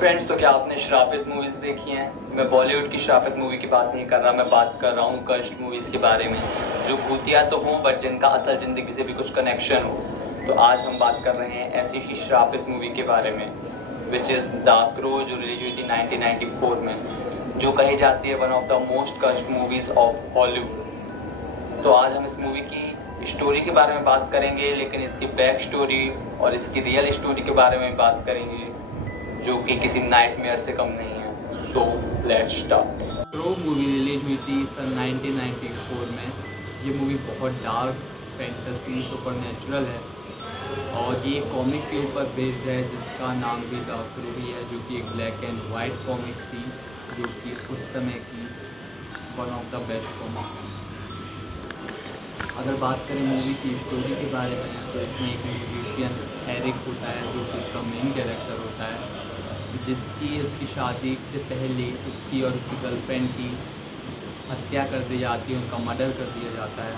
Friends, तो क्या आपने श्रापित मूवीज़ देखी हैं? मैं बॉलीवुड की श्रापित मूवी की बात नहीं कर रहा, मैं बात कर रहा हूँ कष्ट मूवीज़ के बारे में, जो भूतिया तो हों बट जिनका असल ज़िंदगी से भी कुछ कनेक्शन हो। तो आज हम बात कर रहे हैं ऐसी ही श्रापित मूवी के बारे में, विच इज़ द क्रो, जो रिलीज हुई थी 1994 में, जो कही जाती है वन ऑफ द मोस्ट कष्ट मूवीज़ ऑफ हॉलीवुड। तो आज हम इस मूवी की स्टोरी के बारे में बात करेंगे, लेकिन इसकी बैक स्टोरी और इसकी रियल स्टोरी के बारे में बात करेंगे, जो कि किसी नाइटमेयर से कम नहीं है। So let's start. Crow movie release हुई थी सन 1994 में। ये मूवी बहुत डार्क फैंटेसी सुपरनैचुरल है और ये कॉमिक के ऊपर बेस्ड है जिसका नाम भी द क्रो ही है, जो कि एक ब्लैक एंड वाइट कॉमिक थी, जो कि उस समय की one of the best comic थी। अगर बात करें मूवी की स्टोरी के बारे में, तो इसमें एक म्यूजिशियन एरिक होता है जो कि इसका मेन कैरेक्टर होता है, जिसकी उसकी शादी से पहले उसकी और उसकी गर्लफ्रेंड की हत्या कर दी जाती है, उनका मर्डर कर दिया जाता है।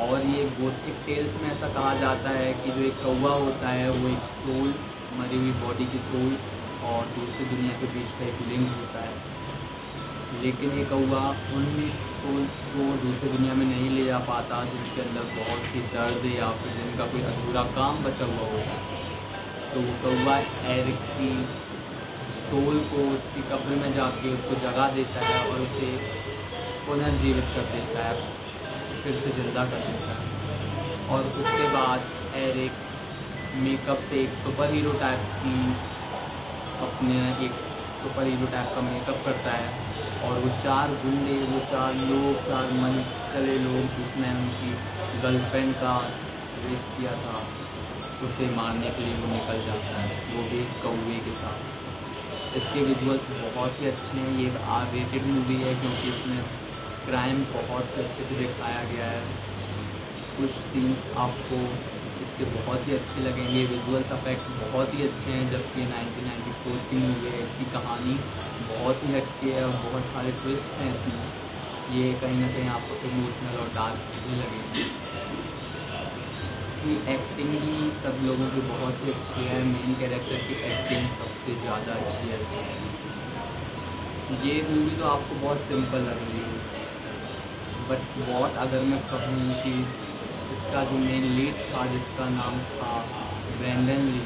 और ये गोथिक टेल्स में ऐसा कहा जाता है कि जो एक कौवा होता है वो एक सोल, मरी हुई बॉडी की सोल और दूसरी दुनिया के बीच का एक लिंक होता है, लेकिन ये कौवा उन सोल्स को दूसरी दुनिया में नहीं ले जा पाता जिनके अंदर बहुत ही दर्द या फिर जिनका कोई अधूरा काम बचा हुआ होता है। तो वो कौवा एरिक की सोल को उसकी कब्र में जाके उसको जगा देता है और उसे पुनर्जीवित कर देता है, फिर से जिंदा कर देता है। और उसके बाद एरिक मेकअप से एक सुपर हीरो टाइप की अपने एक सुपर हीरो टाइप का मेकअप करता है और वो चार मन चले लोग जिसने उनकी गर्लफ्रेंड का रेप किया था, उसे मारने के लिए वो निकल जाता है, वो भी कौवे के साथ। इसके विजुअल्स बहुत ही अच्छे हैं। ये एक आर रेटेड मूवी है क्योंकि इसमें क्राइम बहुत अच्छे से दिखाया गया है। कुछ सीन्स आपको इसके बहुत ही अच्छे लगेंगे, विजुअल्स इफेक्ट बहुत ही अच्छे हैं, जबकि 1994 की मूवी है। इसकी कहानी बहुत ही हटके है और बहुत सारे ट्विस्ट्स हैं इसमें। ये कहीं ना कहीं आपको इमोशनल और डार्क भी लगेगी। की एक्टिंग भी सब लोगों की बहुत ही अच्छी है, मेन कैरेक्टर की एक्टिंग सबसे ज़्यादा अच्छी है इसमें। ये मूवी तो आपको बहुत सिंपल लग रही है, बट बहुत अगर मैं कहूँ कि इसका जो मेन लीड था जिसका नाम था ब्रेंडन ली,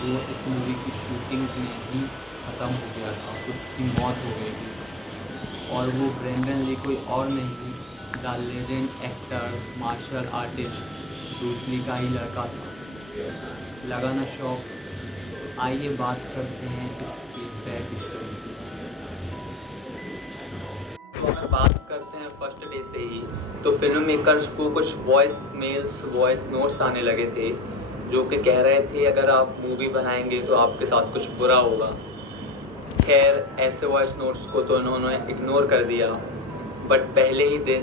वो इस मूवी की शूटिंग में ही ख़त्म हो गया था, उसकी मौत हो गई थी। और वो ब्रेंडन ली कोई और नहीं, the legend actor martial artist Bruce Lee का ही लड़का था। लगा ना शौक। आइए बात करते हैं इसकी बैक स्टोरी की। तो अगर बात करते हैं फर्स्ट डे से ही, तो फिल्म मेकर्स को कुछ वॉइस नोट्स आने लगे थे, जो कि कह रहे थे अगर आप मूवी बनाएंगे तो आपके साथ कुछ बुरा होगा। खैर, ऐसे वॉइस नोट्स को तो उन्होंने इग्नोर कर दिया, बट पहले ही दिन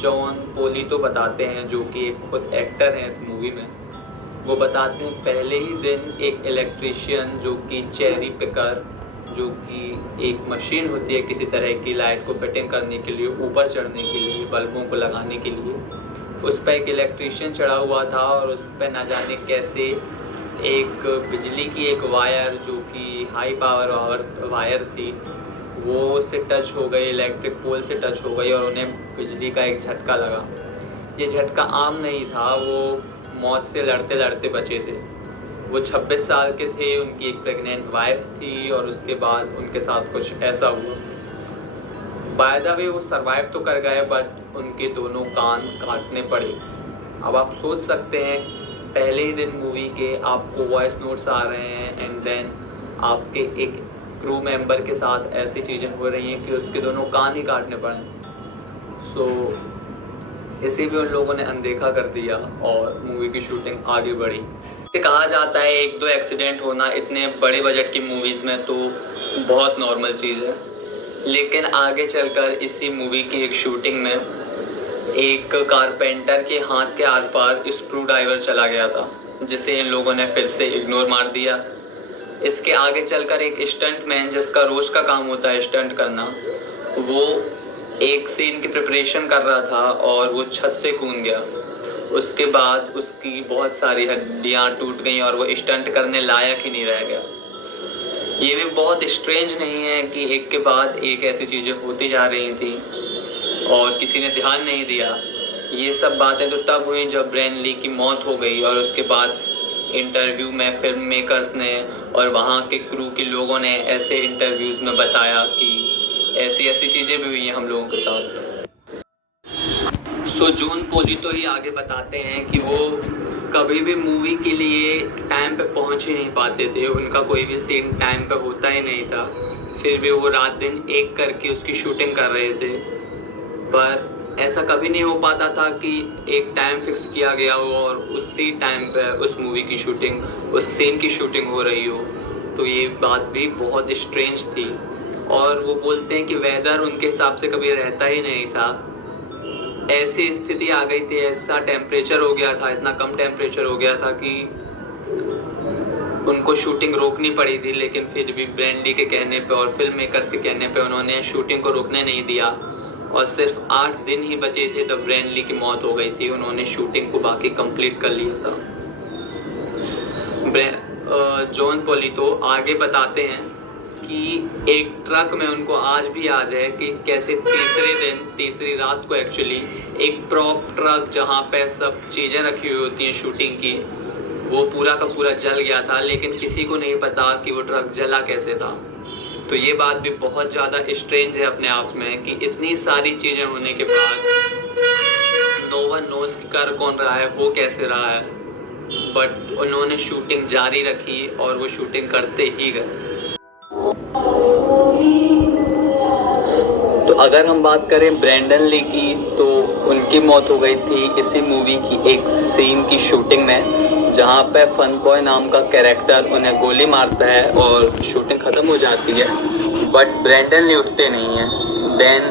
जॉन पोलिटो बताते हैं, जो कि एक खुद एक्टर हैं इस मूवी में, वो बताते हैं पहले ही दिन एक इलेक्ट्रिशियन जो कि चेरी पिकर, जो कि एक मशीन होती है किसी तरह की लाइट को फिटिंग करने के लिए, ऊपर चढ़ने के लिए, बल्बों को लगाने के लिए, उस पर एक इलेक्ट्रिशियन चढ़ा हुआ था और उस पर न जाने कैसे एक बिजली की एक वायर, जो कि हाई पावर वायर थी, वो से टच हो गई, इलेक्ट्रिक पोल से टच हो गई और उन्हें बिजली का एक झटका लगा। ये झटका आम नहीं था, वो मौत से लड़ते लड़ते बचे थे। वो 26 साल के थे, उनकी एक प्रेग्नेंट वाइफ थी और उसके बाद उनके साथ कुछ ऐसा हुआ। बाय द वे वो सर्वाइव तो कर गए, बट उनके दोनों कान काटने पड़े। अब आप सोच सकते हैं, पहले ही दिन मूवी के आपको वॉइस नोट्स आ रहे हैं एंड देन आपके एक क्रू मेंबर के साथ ऐसी चीज़ें हो रही हैं कि उसके दोनों कान ही काटने पड़े। सो इसे भी उन लोगों ने अनदेखा कर दिया और मूवी की शूटिंग आगे बढ़ी। कहा जाता है एक दो एक्सीडेंट होना इतने बड़े बजट की मूवीज़ में तो बहुत नॉर्मल चीज़ है, लेकिन आगे चलकर इसी मूवी की एक शूटिंग में एक कारपेंटर के हाथ के आर पार स्क्रू ड्राइवर चला गया था, जिसे इन लोगों ने फिर से इग्नोर मार दिया। इसके आगे चलकर एक स्टंटमैन, जिसका रोज का काम होता है स्टंट करना, वो एक सीन की प्रिपरेशन कर रहा था और वो छत से कूद गया उसके बाद उसकी बहुत सारी हड्डियाँ टूट गई और वो स्टंट करने लायक ही नहीं रह गया। ये भी बहुत स्ट्रेंज नहीं है कि एक के बाद एक ऐसी चीज़ें होती जा रही थी और किसी ने ध्यान नहीं दिया। ये सब बातें तो तब हुई जब ब्रेन ली की मौत हो गई और उसके बाद इंटरव्यू में फिल्म मेकर्स ने और वहाँ के क्रू के लोगों ने ऐसे इंटरव्यूज़ में बताया कि ऐसी ऐसी चीज़ें भी हुई हैं हम लोगों के साथ। सो जॉन पोलितो ही आगे बताते हैं कि वो कभी भी मूवी के लिए टाइम पे पहुंच ही नहीं पाते थे, उनका कोई भी सीन टाइम पे होता ही नहीं था, फिर भी वो रात दिन एक करके उसकी शूटिंग कर रहे थे। पर ऐसा कभी नहीं हो पाता था कि एक टाइम फिक्स किया गया हो और उसी टाइम पे उस मूवी की शूटिंग, उस सीन की शूटिंग हो रही हो। तो ये बात भी बहुत स्ट्रेंज थी। और वो बोलते हैं कि वेदर उनके हिसाब से कभी रहता ही नहीं था, ऐसी स्थिति आ गई थी, ऐसा टेम्परेचर हो गया था, इतना कम टेम्परेचर हो गया था कि उनको शूटिंग रोकनी पड़ी थी। लेकिन फिर भी ब्रेन ली के कहने पे और फिल्म मेकर्स के कहने पे उन्होंने शूटिंग को रोकने नहीं दिया और सिर्फ 8 दिन ही बचे थे तब ब्रेन ली की मौत हो गई थी। उन्होंने शूटिंग को बाकी कंप्लीट कर लिया था। जॉन पोलितो आगे बताते हैं कि एक ट्रक में उनको आज भी याद है कि कैसे तीसरी रात को एक्चुअली एक प्रॉप ट्रक जहाँ पे सब चीज़ें रखी हुई होती हैं शूटिंग की, वो पूरा का पूरा जल गया था, लेकिन किसी को नहीं पता कि वो ट्रक जला कैसे था। तो ये बात भी बहुत ज़्यादा स्ट्रेंज है अपने आप में कि इतनी सारी चीज़ें होने के बाद नो वन नोस कि कर कौन रहा है, हो कैसे रहा है, बट उन्होंने शूटिंग जारी रखी और वो शूटिंग करते ही गए। तो अगर हम बात करें ब्रेंडन ली की, तो उनकी मौत हो गई थी इसी मूवी की एक सीन की शूटिंग में, जहाँ पे फन बॉय नाम का कैरेक्टर उन्हें गोली मारता है और शूटिंग ख़त्म हो जाती है, बट ब्रेंडन ली उठते नहीं हैं। देन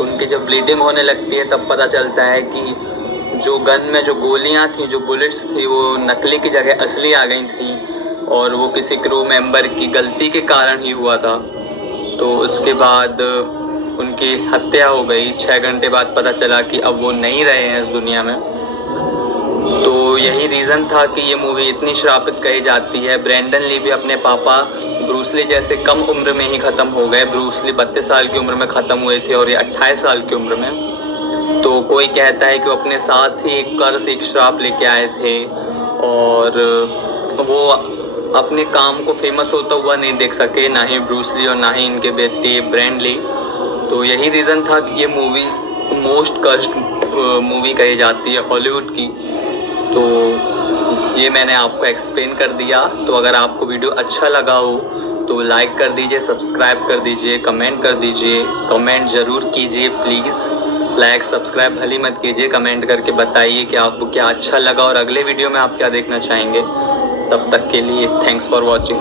उनकी जब ब्लीडिंग होने लगती है तब पता चलता है कि जो गन में जो गोलियाँ थी, जो बुलेट्स थी, वो नकली की जगह असली आ गई थी और वो किसी क्रू मेंबर की गलती के कारण ही हुआ था। तो उसके बाद उनकी हत्या हो गई। 6 घंटे बाद पता चला कि अब वो नहीं रहे हैं इस दुनिया में। तो यही रीज़न था कि ये मूवी इतनी श्रापित कही जाती है। ब्रेंडन ली भी अपने पापा ब्रूस ली जैसे कम उम्र में ही ख़त्म हो गए। ब्रूस ली 32 साल की उम्र में ख़त्म हुए थे और ये 28 साल की उम्र में। तो कोई कहता है कि वो अपने साथ ही एक कर्ज, एक श्राप लेके आए थे और वो अपने काम को फेमस होता हुआ नहीं देख सके, ना ही ब्रूस ली और ना ही इनके बेटे ब्रेंडन ली। तो यही रीज़न था कि ये मूवी मोस्ट कर्स्ड मूवी कही जाती है हॉलीवुड की। तो ये मैंने आपको एक्सप्लेन कर दिया। तो अगर आपको वीडियो अच्छा लगा हो तो लाइक कर दीजिए, सब्सक्राइब कर दीजिए, कमेंट कर दीजिए। कमेंट ज़रूर कीजिए प्लीज़, लाइक सब्सक्राइब भली मत कीजिए। कमेंट करके बताइए कि आपको क्या अच्छा लगा और अगले वीडियो में आप क्या देखना चाहेंगे। तब तक के लिए थैंक्स फॉर वॉचिंग।